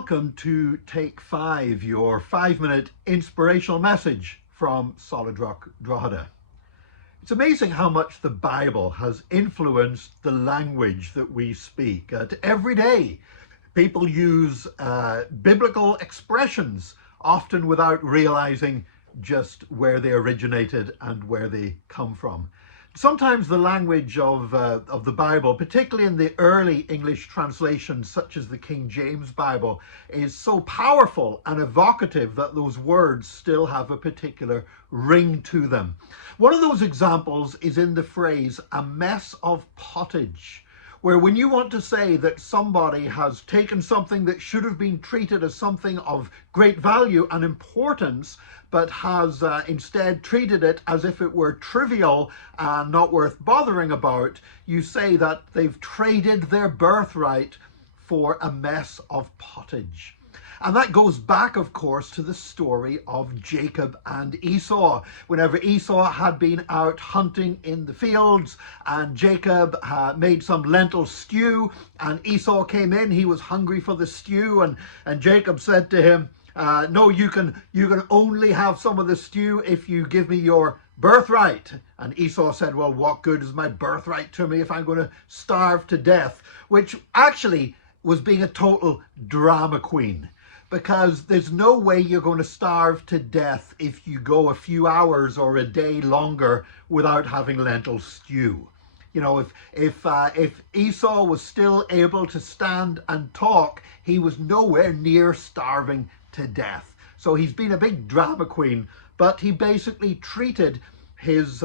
Welcome to Take 5, your 5-minute inspirational message from Solid Rock Drogheda. It's amazing how much the Bible has influenced the language that we speak. Every day, people use biblical expressions, often without realizing just where they originated and where they come from. Sometimes the language of the Bible, particularly in the early English translations, such as the King James Bible, is so powerful and evocative that those words still have a particular ring to them. One of those examples is in the phrase, a mess of pottage, where when you want to say that somebody has taken something that should have been treated as something of great value and importance, but has instead treated it as if it were trivial and not worth bothering about, you say that they've traded their birthright for a mess of pottage. And that goes back, of course, to the story of Jacob and Esau. Whenever Esau had been out hunting in the fields and Jacob made some lentil stew and Esau came in, he was hungry for the stew, and Jacob said to him, no, you can only have some of the stew if you give me your birthright. And Esau said, well, what good is my birthright to me if I'm going to starve to death? Which actually was being a total drama queen, because there's no way you're going to starve to death if you go a few hours or a day longer without having lentil stew. You know, if Esau was still able to stand and talk, he was nowhere near starving to death. So he's been a big drama queen, but he basically treated his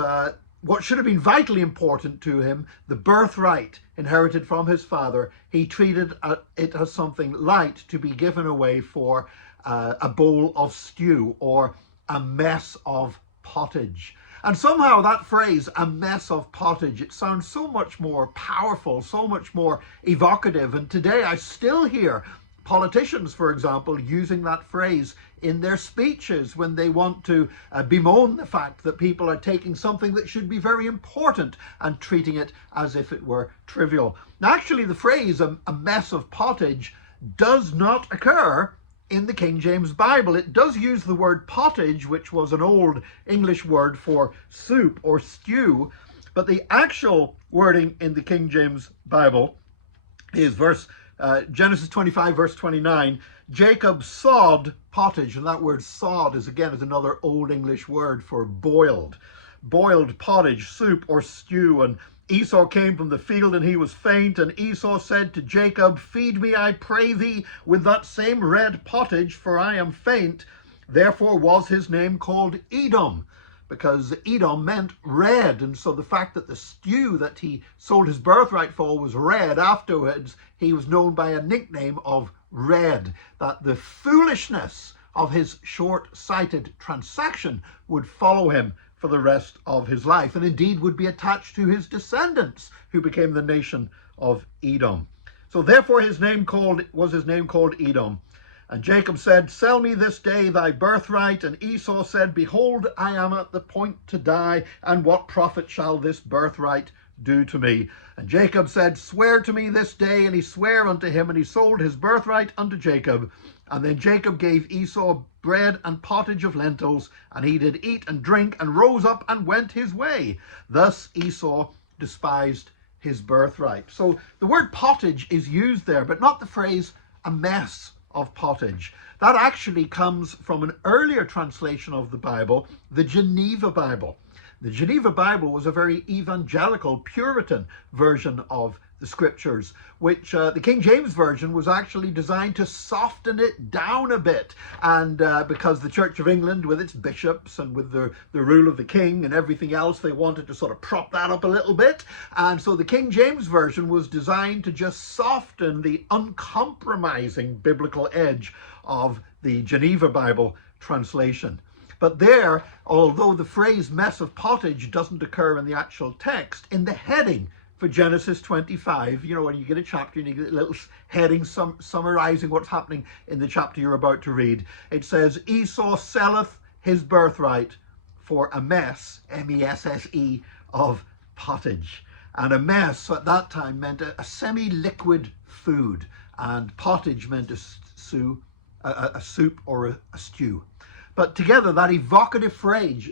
what should have been vitally important to him, the birthright inherited from his father, he treated it as something light to be given away for a bowl of stew or a mess of pottage. And somehow that phrase, a mess of pottage, it sounds so much more powerful, so much more evocative. And today I still hear politicians, for example, using that phrase in their speeches when they want to bemoan the fact that people are taking something that should be very important and treating it as if it were trivial. Now, actually, the phrase, a mess of pottage, does not occur in the King James Bible. It does use the word pottage, which was an old English word for soup or stew, but the actual wording in the King James Bible is Genesis 25, verse 29, Jacob sawed pottage, and that word sawed is another old English word for boiled pottage, soup or stew. And Esau came from the field and he was faint, and Esau said to Jacob, feed me, I pray thee, with that same red pottage, for I am faint. Therefore was his name called Edom, because Edom meant red. And so the fact that the stew that he sold his birthright for was red, afterwards he was known by a nickname of Red, that the foolishness of his short-sighted transaction would follow him for the rest of his life, and indeed would be attached to his descendants, who became the nation of Edom. So therefore his name was Edom. And Jacob said, sell me this day thy birthright. And Esau said, behold, I am at the point to die, and what profit shall this birthright do to me? And Jacob said, swear to me this day. And he sware unto him, and he sold his birthright unto Jacob. And then Jacob gave Esau bread and pottage of lentils, and he did eat and drink, and rose up and went his way. Thus Esau despised his birthright. So the word pottage is used there, but not the phrase a mess of pottage. That actually comes from an earlier translation of the Bible, the Geneva Bible. The Geneva Bible was a very evangelical, Puritan version of the scriptures, which the King James Version was actually designed to soften it down a bit. And because the Church of England, with its bishops and with the rule of the king and everything else, they wanted to sort of prop that up a little bit. And so the King James Version was designed to just soften the uncompromising biblical edge of the Geneva Bible translation. But there, although the phrase mess of pottage doesn't occur in the actual text, in the heading for Genesis 25, you know, when you get a chapter and you get a little heading summarizing what's happening in the chapter you're about to read, it says, Esau selleth his birthright for a mess, M-E-S-S-E, of pottage. And a mess at that time meant a semi-liquid food. and pottage meant a soup or a stew. But together, that evocative phrase,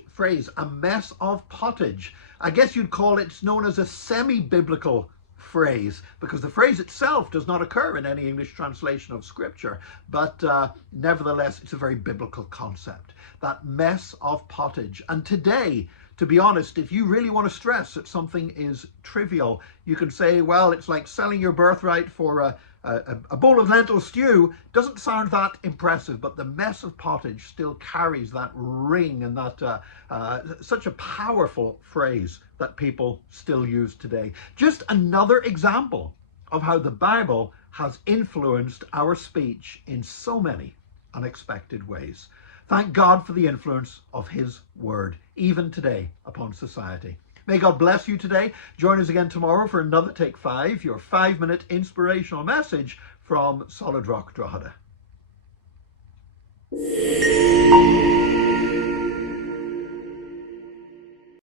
a mess of pottage, I guess you'd call it known as a semi-biblical phrase, because the phrase itself does not occur in any English translation of Scripture, but nevertheless, it's a very biblical concept, that mess of pottage. And today, to be honest, if you really want to stress that something is trivial, you can say, well, it's like selling your birthright for a bowl of lentil stew. Doesn't sound that impressive, but the mess of pottage still carries that ring and that such a powerful phrase that people still use today. Just another example of how the Bible has influenced our speech in so many unexpected ways. Thank God for the influence of His Word, even today, upon society. May God bless you today. Join us again tomorrow for another Take 5, your 5-minute inspirational message from Solid Rock Drogheda.